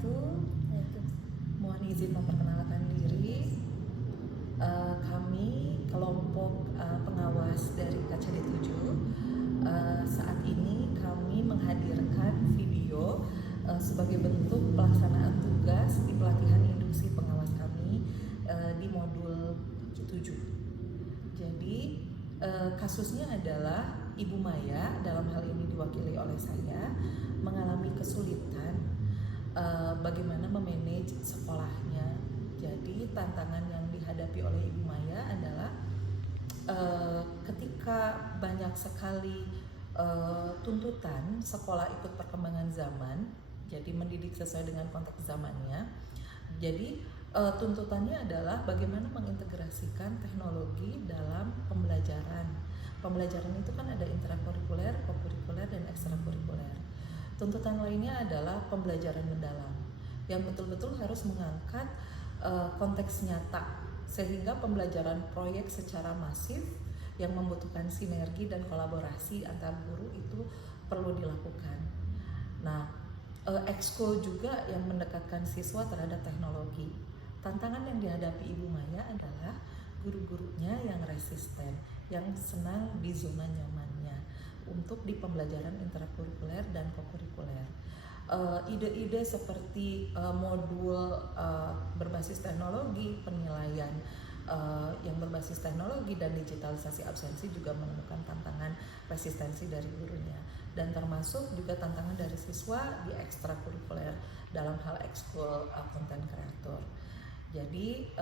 wabarakatuh. Mohon izin memperkenalkan diri. Kami kelompok pengawas dari KCD 7. Saat ini kami menghadirkan video sebagai bentuk pelaksanaan tugas di pelatihan induksi pengawas kami di modul 7. Jadi kasusnya adalah Ibu Maya, dalam hal ini diwakili oleh saya, mengalami kesulitan bagaimana memanage sekolahnya. Jadi tantangan yang dihadapi oleh Ibu Maya adalah ketika banyak sekali tuntutan sekolah ikut perkembangan zaman, jadi mendidik sesuai dengan konteks zamannya. Jadi tuntutannya adalah bagaimana mengintegrasikan teknologi dalam pembelajaran. Pembelajaran itu kan ada intrakurikuler, kokurikuler, dan ekstrakurikuler. Tuntutan lainnya adalah pembelajaran mendalam yang betul-betul harus mengangkat konteks nyata, sehingga pembelajaran proyek secara masif yang membutuhkan sinergi dan kolaborasi antar guru itu perlu dilakukan. Nah, ekskul juga yang mendekatkan siswa terhadap teknologi. Tantangan yang dihadapi Ibu Maya adalah guru-gurunya yang resisten, yang senang di zona nyamannya untuk di pembelajaran intrakurikuler dan kokurikuler. Ide-ide seperti modul berbasis teknologi, penilaian yang berbasis teknologi dan digitalisasi absensi juga menemukan tantangan resistensi dari gurunya, dan termasuk juga tantangan dari siswa di ekstrakurikuler dalam hal ekskul konten kreator. Jadi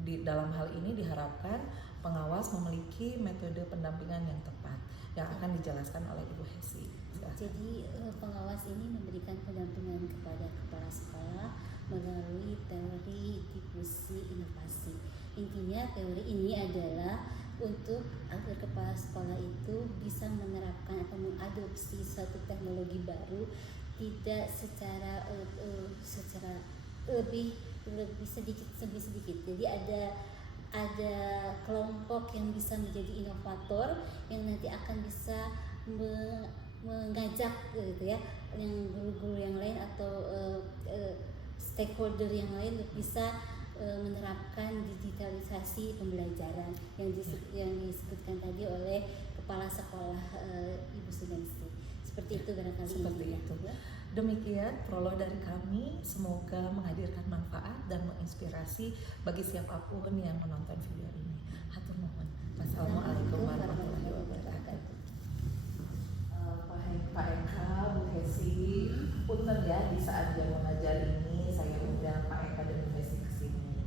di dalam hal ini diharapkan pengawas memiliki metode pendampingan yang tepat yang akan dijelaskan oleh Ibu Hesi. Jadi pengawas ini memberikan pendampingan kepada kepala sekolah melalui teori difusi inovasi. Intinya teori ini adalah untuk agar kepala sekolah itu bisa menerapkan atau mengadopsi suatu teknologi baru tidak secara lebih sedikit. Jadi ada kelompok yang bisa menjadi inovator yang nanti akan bisa mengajak gitu ya, yang guru-guru yang lain atau stakeholder yang lain bisa menerapkan digitalisasi pembelajaran yang disebutkan tadi oleh kepala sekolah Ibu Sudansi. Seperti itu barangkali. Seperti itu. Demikian prolog dari kami, semoga menghadirkan manfaat dan menginspirasi bagi siapapun yang menonton video ini. Hatur nuhun. Wassalamualaikum warahmatullahi wabarakatuh. Pak Eka, Bu Hesi, punten ya di saat jam mengajar ini saya undang Pak Eka dan Bu Hesi ke sini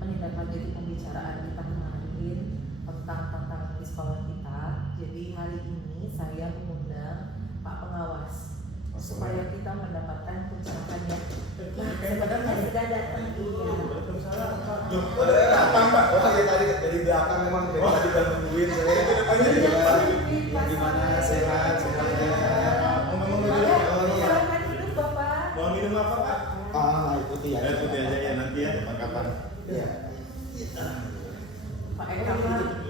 menindaklanjuti pembicaraan kita kemarin tentang tantangan di sekolah kita. Jadi hari ini saya mengundang Pak Pengawas supaya kita mendapatkan pencerahannya. Sebenarnya sudah datang dia. Apa Mbak? Oh saya tadi dari belakang memang dari tadi udah nungguin saya. Gimana sehat semuanya? Silakan duduk Bapak. Mau minum apa Pak? Ikuti ya. Ikuti aja ya nanti ya kapan-kapan. Iya. Pak Eka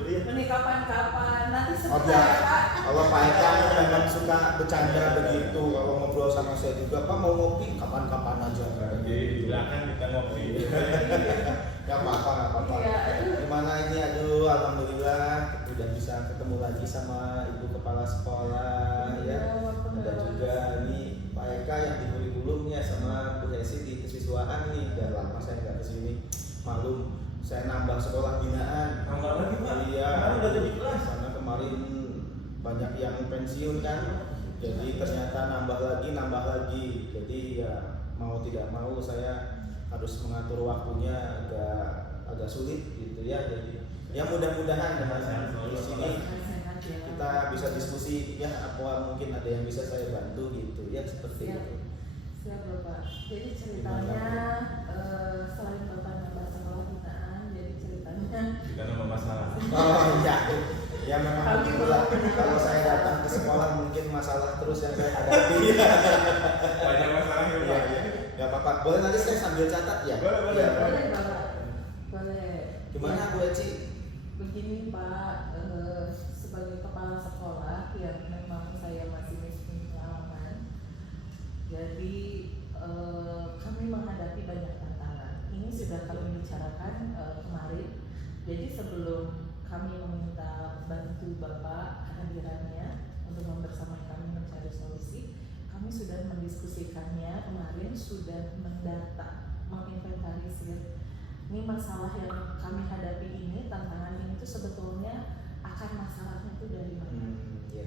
ini kapan-kapan nanti Oh sebentar ya, ya Pak. kalau Pak Eka memang suka bercanda begitu, kalau ngobrol sama saya juga, Pak mau ngopi kapan-kapan aja. Oke, di belakang kita ngopi. Gak apa-apa. Iya, Gimana ini? Aduh, alhamdulillah udah bisa ketemu lagi sama Ibu Kepala Sekolah ya. Ada juga nih Pak Eka yang di kurikulumnya sama Bu Hesi di kesiswaan nih. Udah lama saya nggak kesini, malum. Saya nambah sekolah binaan. Nambah lagi Pak? Iya. Udah jadi kelas. Karena kemarin banyak yang pensiun kan, jadi ternyata nambah lagi. Jadi ya mau tidak mau saya harus mengatur waktunya agak sulit gitu ya. Jadi ya mudah-mudahan dengan di sini kita bisa diskusi ya, apa mungkin ada yang bisa saya bantu gitu ya, seperti itu. Siap Bapak. Jadi ceritanya selain Bapak nambah sekolah binaan, jadi ceritanya Kita nambah masalah. Oh iya, ya memang begitulah. Kalau saya datang ke sekolah mungkin masalah terus yang saya hadapi. Banyak masalah ya Pak. Gak apa-apa. Boleh nanti saya sambil catat ya? Boleh. Ya. boleh Bapak. Boleh. Gimana Bu Eci? Begini Pak, sebagai kepala sekolah yang memang saya masih miskin pengalaman. Jadi Istilahnya kemarin sudah mendata, menginventarisir. Ini masalah yang kami hadapi ini, tantangan ini tuh sebetulnya akar masalahnya itu dari mana? Iya.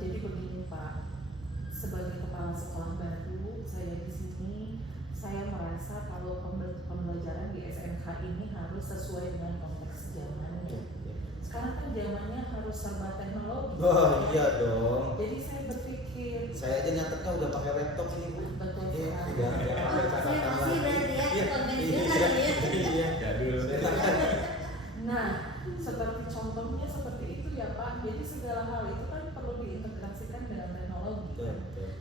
Jadi begini Pak, sebagai kepala sekolah baru saya di sini, saya merasa kalau pembelajaran di SMK ini harus sesuai dengan konteks zamannya. Sekarang kan zamannya harus serba teknologi. Oh iya dong. Jadi saya berpikir, Saya aja nyatetnya udah pakai laptop ini Bu. betul Iya, sekali. udah pakai catatan Masih lagi. berarti ya Iya, konvensional ya. Iya. Jadul. Nah, seperti contohnya seperti itu ya Pak. Jadi segala hal itu kan perlu diintegrasikan dengan teknologi. Betul.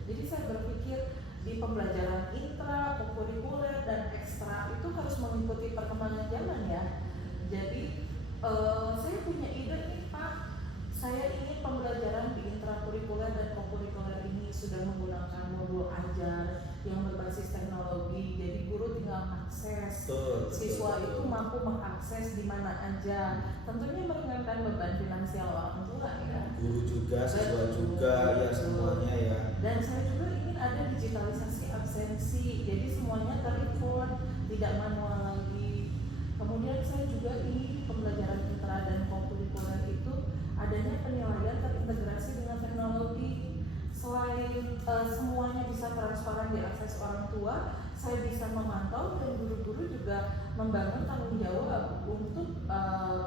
Jadi saya berpikir di pembelajaran intra, kurikuler dan ekstra itu harus mengikuti perkembangan zaman ya. Jadi saya punya ide nih Pak. Saya ingin pembelajaran di intrakurikuler dan kokurikuler ini sudah menggunakan modul ajar yang berbasis teknologi. Jadi guru tinggal akses, Betul. siswa itu mampu mengakses di mana aja. Tentunya meringankan beban finansial orang tua ya. Guru juga, siswa juga, ya semuanya ya. Dan saya juga ingin ada digitalisasi absensi, jadi semuanya terrecord, tidak manual lagi. Kemudian saya juga ingin pembelajaran intra dan kokurikuler itu adanya penilaian terintegrasi dengan teknologi. Selain semuanya bisa transparan diakses orang tua, saya bisa memantau dan guru-guru juga membangun tanggung jawab untuk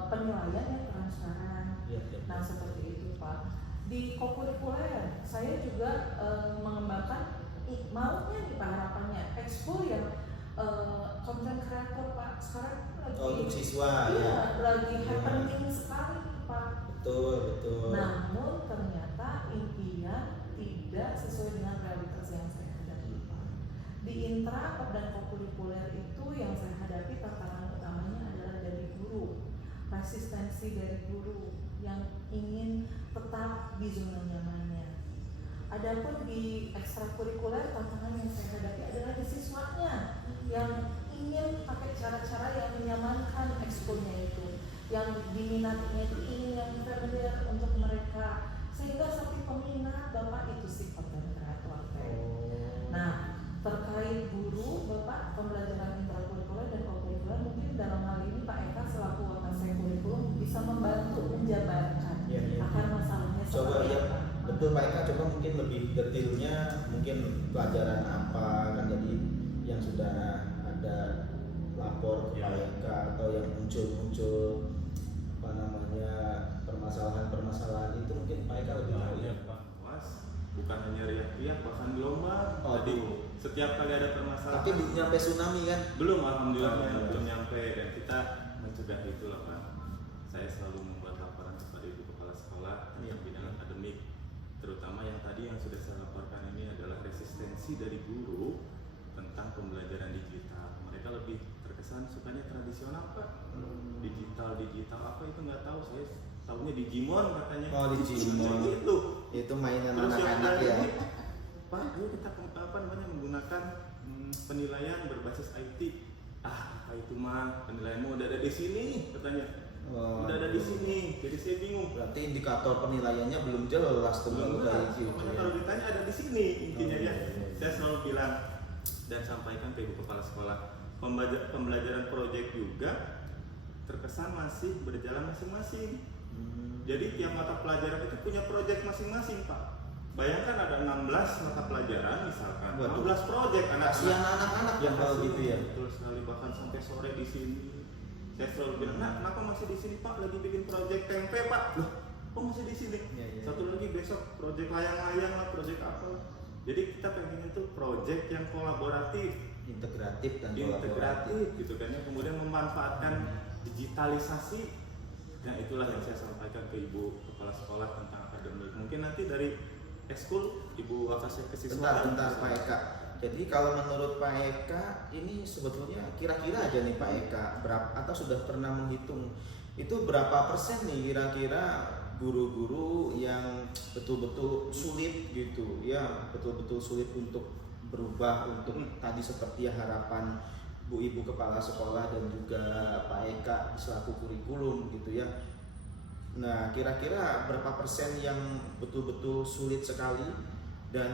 penilaian yang transparan. Iya. Nah seperti itu Pak. Di kokurikuler saya juga mengembangkan maunya nih Pak, harapannya ekskul yang konten kreator Pak. Sekarang lagi Untuk siswa ya. lagi happening sekali nih Pak. Betul. Namun ternyata impian tidak sesuai dengan realitas yang saya hadapi Pak. Di intra dan kokurikuler itu yang saya hadapi tantangan utamanya adalah dari guru, resistensi dari guru yang ingin tetap di zona nyamannya. Adapun di ekstrakurikuler tantangan yang saya hadapi adalah di siswanya yang ingin pakai cara-cara yang menyamankan ekskulnya itu, yang diminatinya itu ingin yang familiar untuk mereka, sehingga saking peminat Bapak itu si konten kreator teh. Nah, terkait guru Bapak pembelajaran intrakurikuler dan kokurikuler, mungkin dalam hal ini Pak Eka selaku wakasek kurikulum bisa membantu menjabarkan Iya. akar masalahnya Coba seperti ya, apa. betul Pak Eka, coba mungkin lebih detailnya, mungkin pelajaran apa kan, jadi yang sudah ada lapor ke Pak Eka atau yang muncul apa namanya permasalahan itu, mungkin Pak Eka lebih tahu ya. Pak Was, bukan hanya riak-riak, bahkan gelombang. Oh, Jadi setiap kali ada permasalahan. Tapi nyampe tsunami kan? Belum, alhamdulillah belum nyampe, dan kita mencegah itulah Pak. Saya selalu membuat laporan kepada ibu kepala sekolah tentang bidang akademik, terutama yang tadi yang sudah saya laporkan ini adalah resistensi dari guru tentang pembelajaran digital. Mereka lebih terkesan sukanya tradisional Pak. Digital apa itu nggak tahu, saya tahunya Digimon katanya. Oh, Digimon. Itu. Itu mainan Terus yang anak-anak ya. lain, Pak, ayo kita menggunakan penilaian berbasis IT. Apa itu mah, penilaianmu udah ada di sini katanya. Oh, Udah ada di sini, jadi saya bingung. Berarti indikator penilaiannya belum jelas tuh Belum dari jelas, situ makanya ya. kalau ditanya ada di sini intinya Oh, ya. iya. Saya selalu bilang dan sampaikan ke ibu kepala sekolah, pembelajaran proyek juga terkesan masih berjalan masing-masing. Jadi tiap mata pelajaran itu punya proyek masing-masing Pak. Bayangkan ada 16 mata pelajaran misalkan, Waduh. 16 proyek Kasihan anak-anak yang kalau kasihan. gitu ya. Betul sekali, bahkan sampai sore di sini. Saya selalu bilang, "Nak, kenapa masih di sini Pak? Lagi bikin proyek tempe Pak." Loh, kok masih di sini? Iya, iya. Satu lagi besok proyek layang-layang lah, proyek apa. Jadi kita pengen itu proyek yang kolaboratif, Integratif dan kolaboratif. integratif gitu kan ya, kemudian memanfaatkan digitalisasi. Nah itulah yang saya sampaikan ke ibu kepala sekolah tentang akademik. Mungkin nanti dari ekskul ibu wakasek kesiswaan. Bentar Pak Eka. Jadi kalau menurut Pak Eka ini sebetulnya kira-kira aja nih Pak Eka berapa, atau sudah pernah menghitung itu berapa persen nih kira-kira guru-guru yang betul-betul sulit gitu ya, betul-betul sulit untuk berubah untuk tadi seperti harapan Bu Ibu Kepala Sekolah dan juga Pak Eka selaku kurikulum gitu ya. Nah kira-kira berapa persen yang betul-betul sulit sekali dan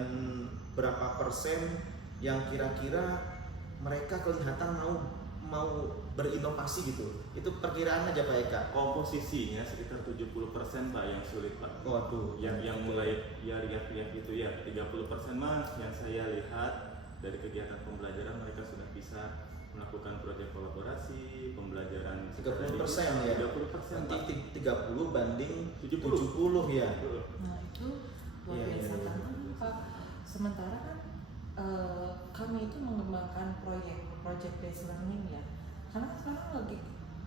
berapa persen yang kira-kira mereka kelihatan mau berinovasi gitu. Itu perkiraan aja Pak Eka. Komposisinya sekitar 70% Pak yang sulit Pak. Waduh, Yang mulai ya riak-riak itu ya 30% mah yang saya lihat dari kegiatan pembelajaran mereka sudah bisa melakukan proyek kolaborasi, pembelajaran 30% ya. 30% Pak. Nanti 30 banding 70. 70 ya. Nah itu luar Iya, biasa iya, iya. tantangan Pak. Sementara kan kami itu mengembangkan project based learning ya. Karena kan sekarang lagi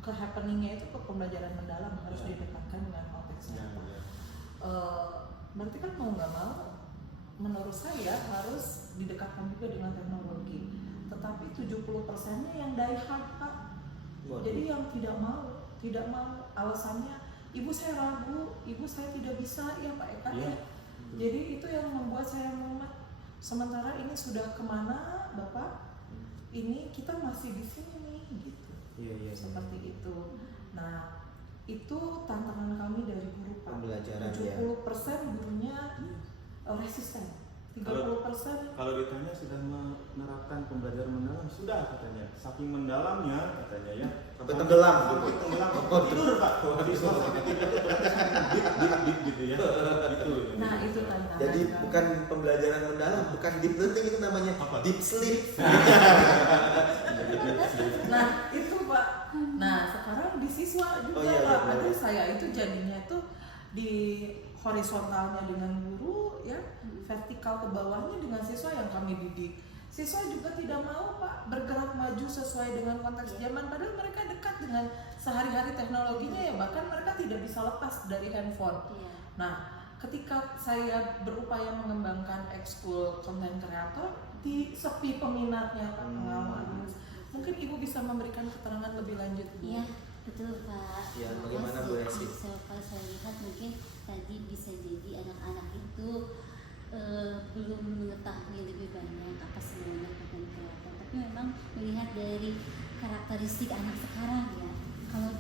ke happeningnya itu ke pembelajaran mendalam harus Ya. didekatkan dengan konteksnya. Ya. Berarti kan mau nggak mau, menurut saya harus didekatkan juga dengan teknologi. Tetapi 70%-nya yang die hard Pak. Waduh. Jadi yang tidak mau alasannya ibu saya ragu, ibu saya tidak bisa ya Pak Eka Iya. ya. Jadi itu yang membuat saya mumet. Sementara ini sudah kemana Bapak? Ini kita masih di sini nih gitu. Iya. Seperti itu. Nah itu tantangan kami dari guru Pak. Pembelajaran 70% gurunya resisten. 30% Kalau ditanya sudah menerapkan pembelajaran mendalam, sudah katanya. Saking mendalamnya katanya ya. Sampai tenggelam. Sampai tenggelam. Oh, Tidur Pak. Habis sampai tidur tuh deep gitu ya. Itu. Nah itu tantangan. Jadi kami. bukan pembelajaran mendalam, bukan deep learning, itu namanya Apa? deep sleep. Nah itu Pak. Nah sekarang di siswa juga Oh, iya, Pak. iya, Berarti iya. saya itu jadinya tuh di horizontalnya dengan guru ya, vertikal ke bawahnya dengan siswa yang kami didik. Siswa juga tidak mau Pak bergerak maju sesuai dengan konteks zaman, padahal mereka dekat dengan sehari-hari teknologinya ya, bahkan mereka tidak bisa lepas dari handphone. Iya. Nah, ketika saya berupaya mengembangkan ekskul konten kreator, di sepi peminatnya Pak pengawan. Mungkin Ibu bisa memberikan keterangan lebih lanjut Bu. Iya, betul Pak. Ya, bagaimana Bu Esi? Kalau saya lihat mungkin tadi bisa jadi anak-anak itu belum mengetahui lebih banyak apa sebenarnya konten kreator. Tapi memang melihat dari karakteristik anak sekarang ya, kalau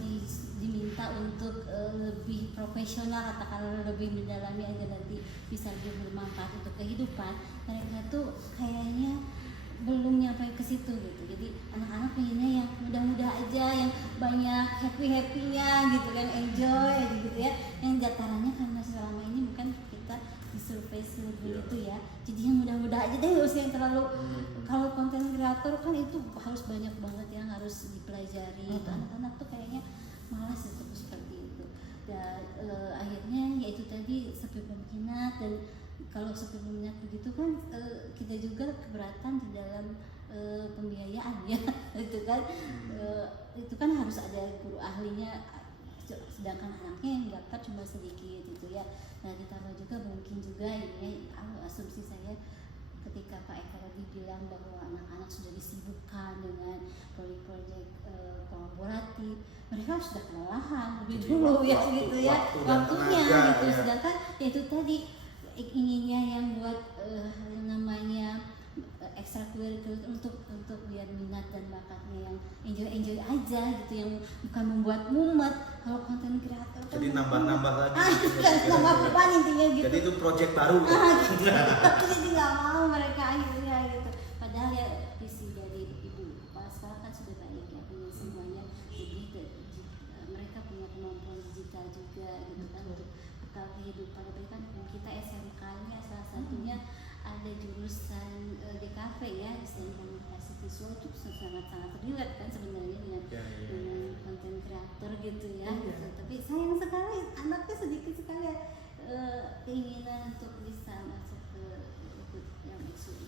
diminta untuk lebih profesional, katakanlah lebih mendalami agar nanti bisa lebih bermanfaat untuk kehidupan, mereka tuh kayaknya belum nyampe ke situ gitu. Jadi anak-anak pengennya yang mudah-mudah aja, yang banyak happy-happynya gitu, yang enjoy gitu ya. Yang datarannya karena selama ini bukan kita di survei itu ya. Jadi yang mudah-mudah aja deh, harus yang terlalu kalau konten kreator kan itu harus banyak banget yang harus dipelajari. Itu anak-anak tuh kayaknya malas untuk seperti itu. Dan akhirnya yaitu tadi sepi peminat, dan kalau sepi peminat begitu kan kita juga keberatan di dalam pembiayaan ya. Itu kan harus ada guru ahlinya, sedangkan anaknya yang daftar cuma sedikit gitu ya. Nah ditambah juga mungkin juga ini asumsi saya ketika Pak Eka tadi bilang bahwa anak-anak sudah disibukkan dengan proyek-proyek kolaboratif, mereka sudah kelelahan lebih dulu ya gitu ya, waktunya gitu. Sedangkan itu tadi inginnya yang buat namanya ekstrakurikuler untuk biar minat dan bakatnya yang enjoy aja gitu, yang bukan membuat mumet. Kalau konten kreator kan Jadi nambah-nambah lagi. nambah beban intinya gitu. Jadi itu project baru. Gitu. Jadi nggak mau mereka akhirnya gitu. Padahal ya visi dari ibu kepala sekolah kan sudah banyak ya, punya semuanya. Jadi mereka punya kemampuan digital juga gitu kan untuk bekal kehidupan. Tapi kan kita SMK-nya salah satunya ada jurusan DKV ya, desain komunikasi visual, itu sangat-sangat relate kan sebenarnya dengan konten kreator gitu ya. Gitu. Tapi sayang sekali anaknya sedikit sekali keinginan untuk bisa masuk ke ikut yang ekskul.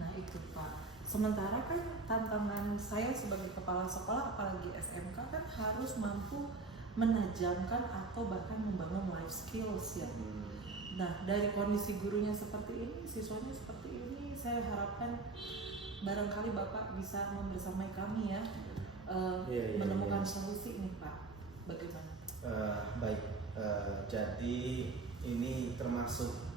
Nah itu Pak. Sementara kan tantangan saya sebagai kepala sekolah, apalagi SMK, kan harus mampu menajamkan atau bahkan membangun life skills ya. Nah dari kondisi gurunya seperti ini, siswanya seperti ini, saya harapkan barangkali Bapak bisa membersamai kami ya, menemukan solusi nih Pak. Bagaimana? Baik, jadi ini termasuk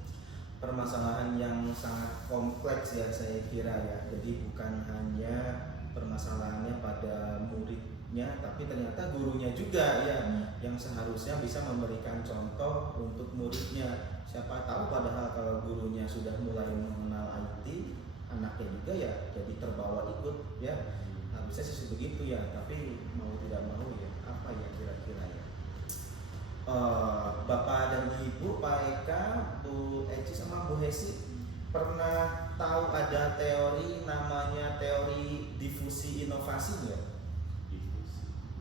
permasalahan yang sangat kompleks ya saya kira ya. Jadi bukan hanya permasalahannya pada muridnya, tapi ternyata gurunya juga ya yang seharusnya bisa memberikan contoh untuk muridnya. Siapa tahu padahal kalau gurunya sudah mulai mengenal IT, anaknya juga ya jadi terbawa ikut ya. Harusnya sih begitu ya, tapi mau tidak mau ya apa ya kira-kira ya. Bapak dan Ibu, Pak Eka, Bu Eci sama Bu Hesi pernah tahu ada teori namanya teori difusi inovasi nggak?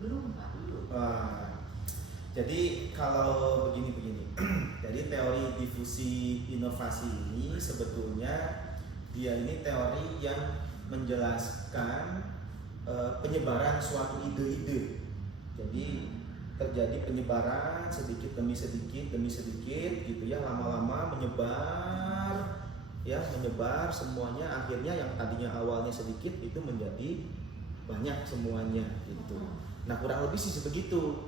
Belum Pak. Jadi kalau begini, jadi teori difusi inovasi ini sebetulnya dia ini teori yang menjelaskan penyebaran suatu ide-ide. Jadi terjadi penyebaran sedikit demi sedikit gitu ya, lama-lama menyebar semuanya, akhirnya yang tadinya awalnya sedikit itu menjadi banyak semuanya gitu. Nah kurang lebih sih begitu,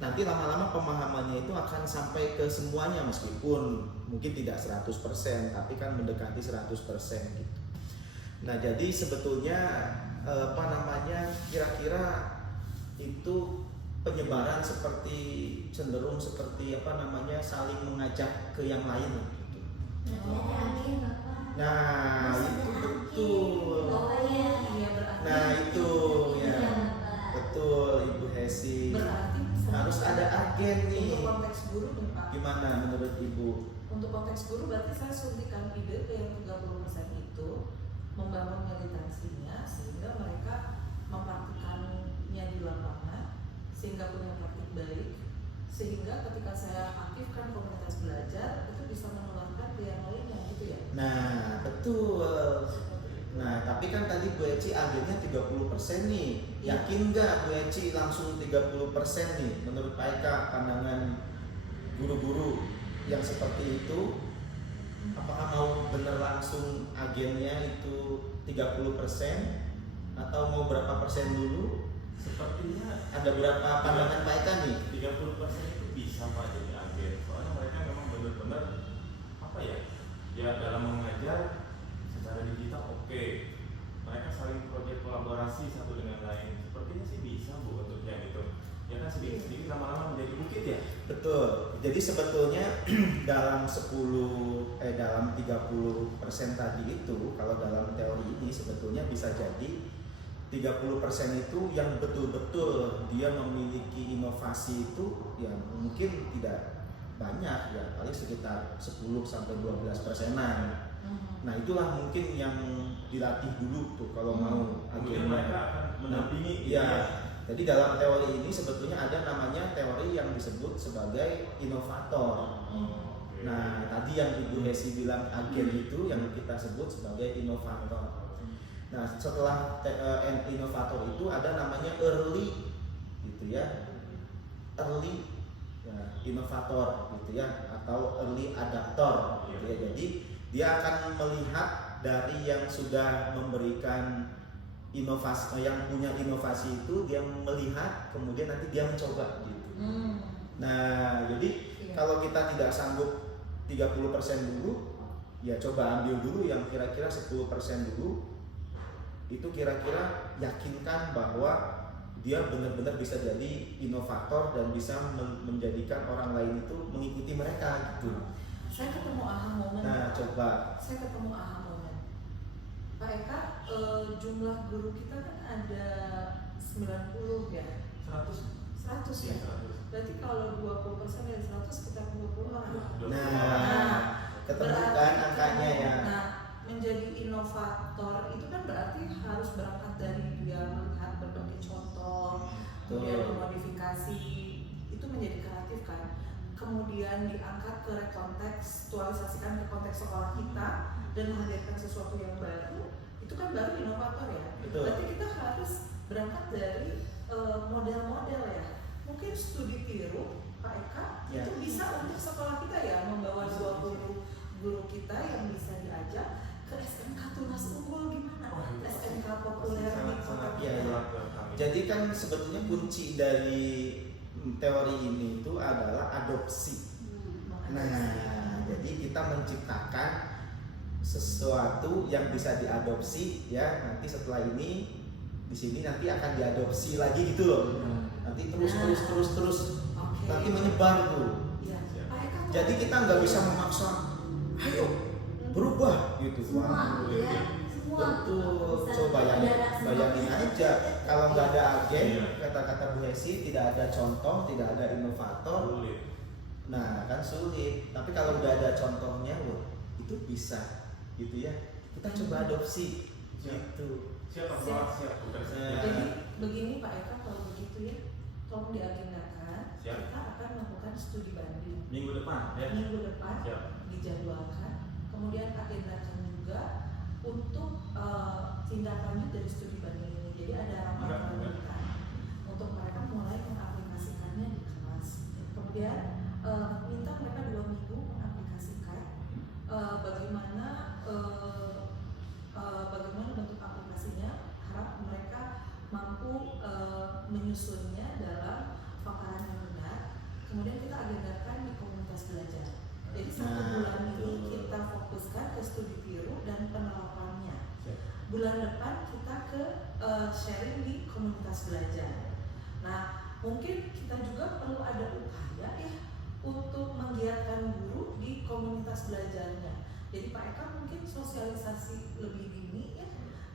nanti lama-lama pemahamannya itu akan sampai ke semuanya, meskipun mungkin tidak 100% tapi kan mendekati 100% gitu. Nah jadi sebetulnya kira-kira itu penyebaran cenderung seperti saling mengajak ke yang lain gitu. Nah itu betul. Nah itu ya betul Ibu Hesi. Berarti Harus ada agen nih. untuk konteks guru nih Pak. Gimana menurut Ibu? Untuk konteks guru berarti saya suntikan ide ke yang 30% itu, membangun militansinya sehingga mereka mempraktikannya di lapangan, sehingga punya praktik baik, sehingga ketika saya aktifkan komunitas belajar itu bisa menularkan ke yang lainnya gitu ya. Nah betul. Nah tapi kan tadi Bu Eci agennya 30% nih. Yakin nggak Bu Eci langsung 30% nih? Menurut Pak Eka, pandangan guru-guru yang seperti itu, apakah mau bener langsung agennya itu 30% atau mau berapa persen dulu? Sepertinya Ada berapa pandangan Pak Eka nih? 30% itu bisa Pak jadi agen. Soalnya mereka memang benar-benar ya dalam mengajar secara digital oke. Mereka saling proyek kolaborasi satu dengan lain. Sepertinya sih bisa Bu untuk yang itu. Ya kan sedikit-sedikit lama-lama menjadi bukit ya. Betul. Jadi sebetulnya dalam 30% tadi itu, kalau dalam teori ini sebetulnya bisa jadi 30% itu yang betul-betul dia memiliki inovasi itu yang mungkin tidak banyak ya, paling sekitar 10-12%-an. Nah itulah mungkin yang dilatih dulu tuh kalau mau Kemudian mereka akan mendampingi ya. Jadi dalam teori ini sebetulnya ada namanya teori yang disebut sebagai inovator. Nah tadi yang Ibu Hesi bilang agen itu yang kita sebut sebagai inovator. Nah setelah inovator itu ada namanya early gitu ya, early inovator gitu ya, atau early adaptor gitu ya. Jadi dia akan melihat dari yang sudah memberikan inovasi, yang punya inovasi itu dia melihat, kemudian nanti dia mencoba gitu. Nah jadi kalau kita tidak sanggup 30% dulu, ya coba ambil dulu yang kira-kira 10% dulu. Itu kira-kira yakinkan bahwa dia benar-benar bisa jadi inovator dan bisa menjadikan orang lain itu mengikuti mereka gitu. Saya ketemu aha momen. Nah coba. Saya ketemu aha momen. Pak Eka, jumlah guru kita kan ada 90 ya. 100 ya. Berarti kalau 20% dari 100 kita 20 orang. Nah, ketemukan angkanya ya. Nah, menjadi inovator itu kan berarti harus berangkat dari dia melihat berbagai contoh, kemudian memodifikasi, itu menjadi kreatif kan. Kemudian diangkat ke rekontekstualisasikan ke konteks sekolah kita dan menghadirkan sesuatu yang baru, itu kan baru inovator ya. Betul. Berarti kita harus berangkat dari model-model ya. Mungkin studi tiru Pak Eka ya. itu bisa untuk sekolah kita ya, membawa 20 guru kita yang bisa diajak ke SMK Tunas Unggul gimana? SMK populer di kota kita. Jadi kan sebetulnya kunci dari teori ini itu adalah adopsi. Nah, jadi kita menciptakan sesuatu yang bisa diadopsi ya. Nanti setelah ini di sini nanti akan diadopsi lagi gitu loh. Nanti terus Okay. nanti menyebar tuh. Ya. Jadi kita nggak bisa memaksa ayo berubah gitu. Semua ya, semua. Betul, Bisa coba bergerak bayangin semua. aja kalau nggak ada agen, Iya. kata-kata Bu Hesi, tidak ada contoh, tidak ada inovator, Sulit. nah kan sulit. Tapi kalau udah ada contohnya, loh itu bisa, gitu ya. Kita coba adopsi, gitu. Siapa Siap. siap bukan Nah. saya. Jadi begini Pak Eka, kalau begitu ya, tolong diagendakan. Siap. Kita akan melakukan studi banding Minggu depan ya. minggu depan, Siap. dijadwalkan. Kemudian agendakan juga untuk tindak lanjut dari studi banding ini. Jadi ada rapat Enggak. lanjutan untuk mereka mulai mengaplikasikannya di kelas. Kemudian minta mereka 2 minggu mengaplikasikan bagaimana bentuk aplikasinya. Harap mereka mampu menyusunnya dalam pakaran yang benar. Kemudian kita agendakan di komunitas belajar. Jadi 1 bulan ini kita fokuskan ke studi tiru dan penerapannya. Bulan depan kita ke sharing di komunitas belajar. Nah, mungkin kita juga perlu ada upaya ya untuk menggiatkan guru di komunitas belajarnya. Jadi Pak Eka mungkin sosialisasi lebih dini ya,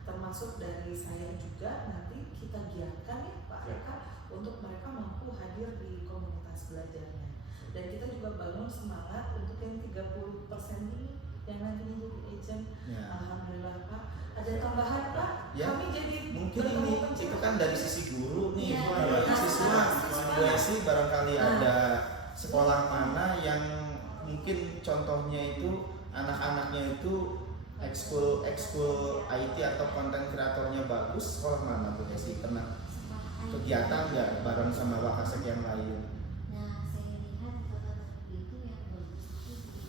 termasuk dari saya juga nanti kita giatkan ya Pak Eka untuk mereka mampu hadir di komunitas belajarnya. Dan kita juga bangun semangat untuk yang 30% ini yang nantinya jadi agent. Ya. Alhamdulillah Pak. Ada tambahan Pak? Ya, Kami jadi mungkin ini itu kan dari sisi guru nih, Iya, dari iya. siswa. Siswa. Bu Hesi barangkali Nah. ada sekolah mana yang mungkin contohnya itu anak-anaknya itu ekskul IT atau konten kreatornya bagus. Sekolah mana Bu Hesi pernah kegiatan nggak bareng sama Wakasek yang lain? Nah, saya lihat kalau seperti itu yang bagus itu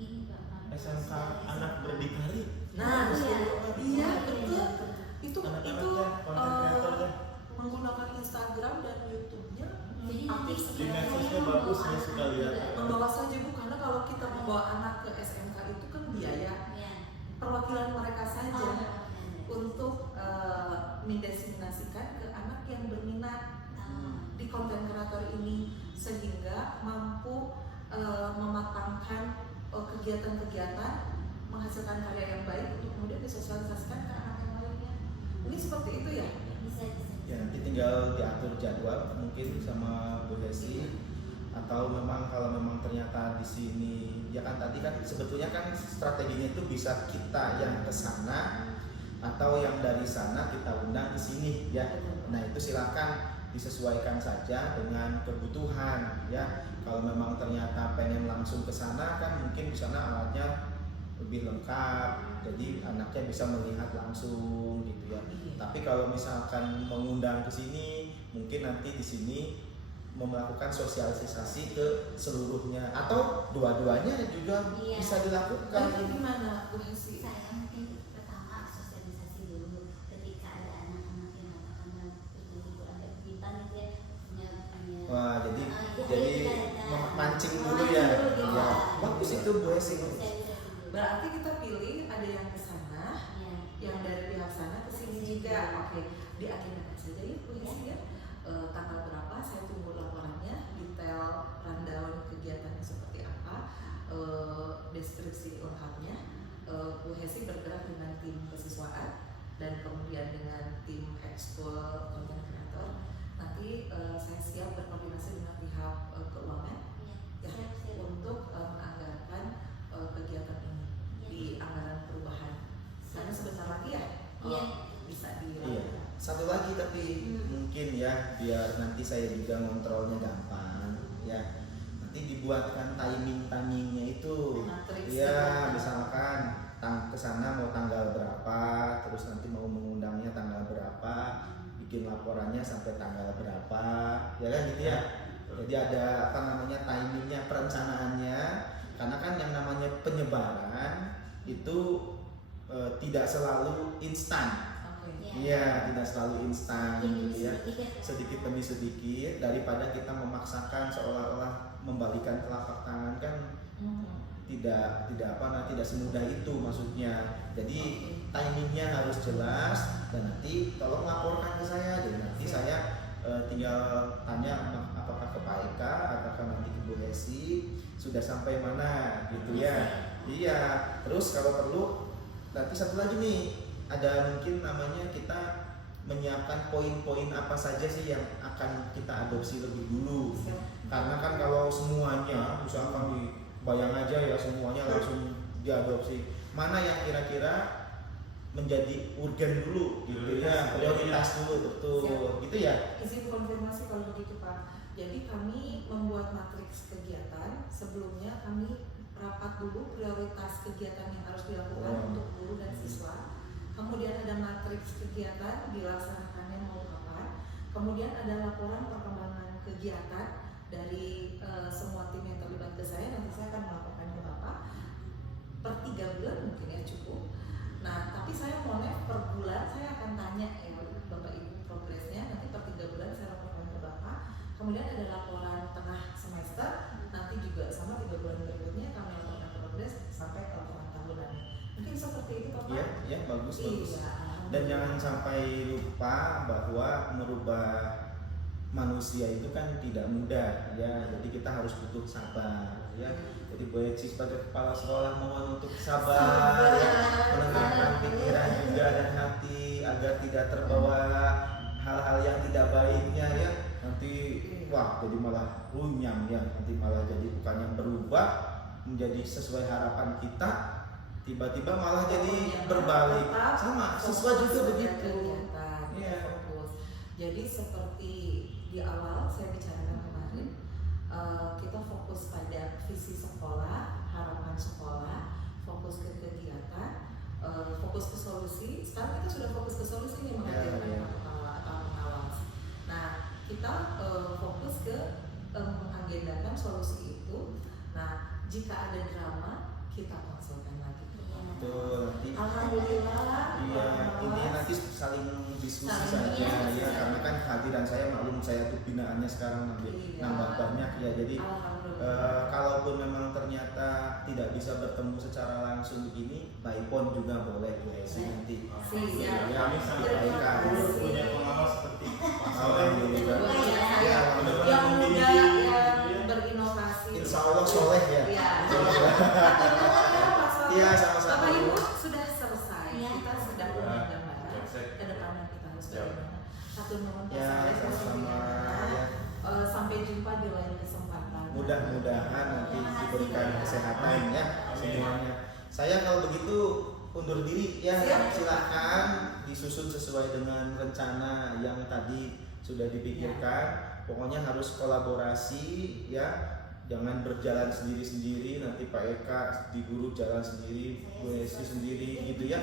ini Pak Kampus. SMK anak berdikari. Nah, Iya. iya betul. Itu Anak-anaknya, konten kreatornya. menggunakan Instagram dan YouTube-nya Jadi aktif nanti Di sekali. medsosnya bagus, saya suka lihat. Membawa saja Bu, karena kalau kita membawa anak ke SMK itu kan biaya. Ya. Perwakilan mereka saja Oh, untuk mendesimasikan ke anak yang berminat di konten kreator ini sehingga mampu mematangkan kegiatan-kegiatan, menghasilkan karya yang baik untuk kemudian disosialisasikan ke anak yang lainnya. Mungkin seperti itu ya. bisa. Ya nanti tinggal diatur jadwal mungkin sama Bu Hesi, atau memang kalau memang ternyata di sini ya kan tadi kan sebetulnya kan strateginya itu bisa kita yang ke sana atau yang dari sana kita undang ke sini ya. Nah itu silakan disesuaikan saja dengan kebutuhan ya. Kalau memang ternyata pengen langsung ke sana kan mungkin di sana alatnya lebih lengkap, jadi anaknya bisa melihat langsung gitu ya. Tapi kalau misalkan mengundang ke sini, mungkin nanti di sini melakukan sosialisasi ke seluruhnya atau dua-duanya juga Iya. bisa dilakukan. Lalu gimana Bu Hesi? Saya mungkin pertama sosialisasi dulu ketika ada anak-anak yang katakanlah terjadi ada kegiatan gitu ya punya Wah, jadi jadi kita ada- mancing dulu Mancing ya. dulu gitu. Ya, bagus itu Bu Hesi. sosialisasi dulu. Berarti kita pilih ada yang ke sana, Ya. yang dari pihak sana ke sini juga. Oke, diagendakan saja ya Bu Hesi ya. Tanggal berapa saya tunggu laporannya, detail rundown kegiatannya seperti apa, deskripsi lengkapnya. Bu Hesi bergerak dengan tim kesiswaan dan kemudian dengan tim ekskul konten kreator. Nanti saya siap berkoordinasi dengan pihak keuangan Ya. ya Siap. untuk menganggarkan kegiatan ini di anggaran perubahan. Karena sebentar lagi ya Iya. bisa Iya. dilakukan. Satu lagi tapi mungkin ya biar nanti saya juga ngontrolnya gampang ya. Nanti dibuatkan timingnya itu. Matriks Iya, gitu. misalkan ke sana mau tanggal berapa, terus nanti mau mengundangnya tanggal berapa, bikin laporannya sampai tanggal berapa, ya kan gitu ya. Jadi ada apa namanya timingnya, perencanaannya. Karena kan yang namanya penyebaran itu tidak selalu instan. Oke. Iya, tidak selalu instan gitu ya. Sedikit. Sedikit demi sedikit daripada kita memaksakan seolah-olah membalikan telapak tangan kan tidak semudah itu maksudnya. Jadi timingnya harus jelas dan nanti tolong laporkan ke saya. Jadi nanti saya tinggal tanya apakah ke Pak Eka, apakah nanti ke Bu Hesi sudah sampai mana gitu ya. Iya, terus kalau perlu nanti satu lagi nih, ada mungkin namanya kita menyiapkan poin-poin apa saja sih yang akan kita adopsi lebih dulu. Karena kan kalau semuanya, misalkan nih, bayang aja ya semuanya langsung diadopsi, mana yang kira-kira menjadi urgen dulu gitu ya, prioritas dulu, betul gitu ya. Izin konfirmasi kalau begitu Pak. Jadi kami membuat matriks kegiatan, sebelumnya kami rapat dulu prioritas kegiatan yang harus dilakukan untuk guru dan siswa. Kemudian ada matriks kegiatan dilaksanakannya mau kapan. Kemudian ada laporan perkembangan kegiatan dari semua tim yang terlibat ke saya. Nanti saya akan melaporkan ke Bapak per 3 bulan mungkin ya cukup. Nah, tapi saya maunya per bulan saya akan tanya ya Bapak Ibu progresnya. Nanti per 3 bulan saya laporkan ke Bapak. Kemudian ada laporan tengah semester. Nanti juga sama 3 bulan berikutnya kami laporkan progres sampai laporan tahunan. Mungkin seperti itu Bapak. Iya, bagus. Iya, Dan jangan sampai lupa bahwa merubah manusia itu kan tidak mudah ya. Jadi kita harus butuh sabar ya. Jadi Bu Eci sebagai kepala sekolah mohon untuk sabar ya, menenangkan pikiran juga dan hati agar tidak terbawa hal-hal yang tidak baiknya ya. Nanti wah jadi malah runyam ya, nanti malah jadi bukannya berubah menjadi sesuai harapan kita, tiba-tiba malah jadi berbalik. Sama siswa juga begitu. Iya. Jadi seperti di awal saya bicarakan kemarin, kita fokus pada visi sekolah, harapan sekolah, fokus ke kegiatan, fokus ke solusi. Sekarang kita sudah fokus ke solusi nih menghadirkan pengawas. Nah, kita fokus ke mengagendakan solusi itu. Nah, jika ada drama, kita konsulkan lagi ke Betul. Alhamdulillah. Iya, ini nanti saling diskusi saja ya, karena kan kehadiran saya maklum saya tuh binaannya sekarang nambah banyak ya. Jadi kalaupun memang ternyata tidak bisa bertemu secara langsung begini, telepon juga boleh Bu Hesi nanti. Siap. Ya, Kami sangat sampaikan. punya pengawas seperti Pak Soleh. Alhamdulillah. Iya, yang muda yang berinovasi. Insya Allah soleh ya. Iya. Iya, sama-sama. Bapak Ibu sudah selesai. Iya. Kita sudah punya gambaran ke depannya kita harus bagaimana. Satu nuhun Pak Ya, Saleh, sama-sama ya. sampai jumpa di lain kesempatan. Mudah-mudahan nanti diberikan kesehatan ya semuanya. Saya kalau begitu undur diri ya. Siap. Silakan disusun sesuai dengan rencana yang tadi sudah dipikirkan. Pokoknya harus kolaborasi ya. Jangan berjalan sendiri-sendiri, nanti Pak Eka di guru jalan sendiri, Bu Hesi sendiri gitu ya.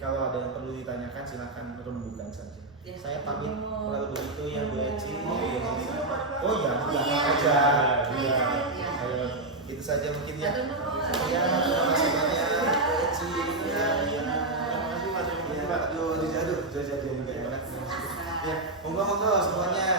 Kalau ada yang perlu ditanyakan silakan rembukan saja. Ya. Saya pamit kalau begitu ya Bu Heci. Oh, Oh ya, belakang aja. Iya. Ayo, itu saja mungkin ya. Satu nuhun. Ya, terima kasih banyak Bu Heci. Ya, ya. Terima kasih Mas. Ya, Pak, jauh. Ya, monggo semuanya.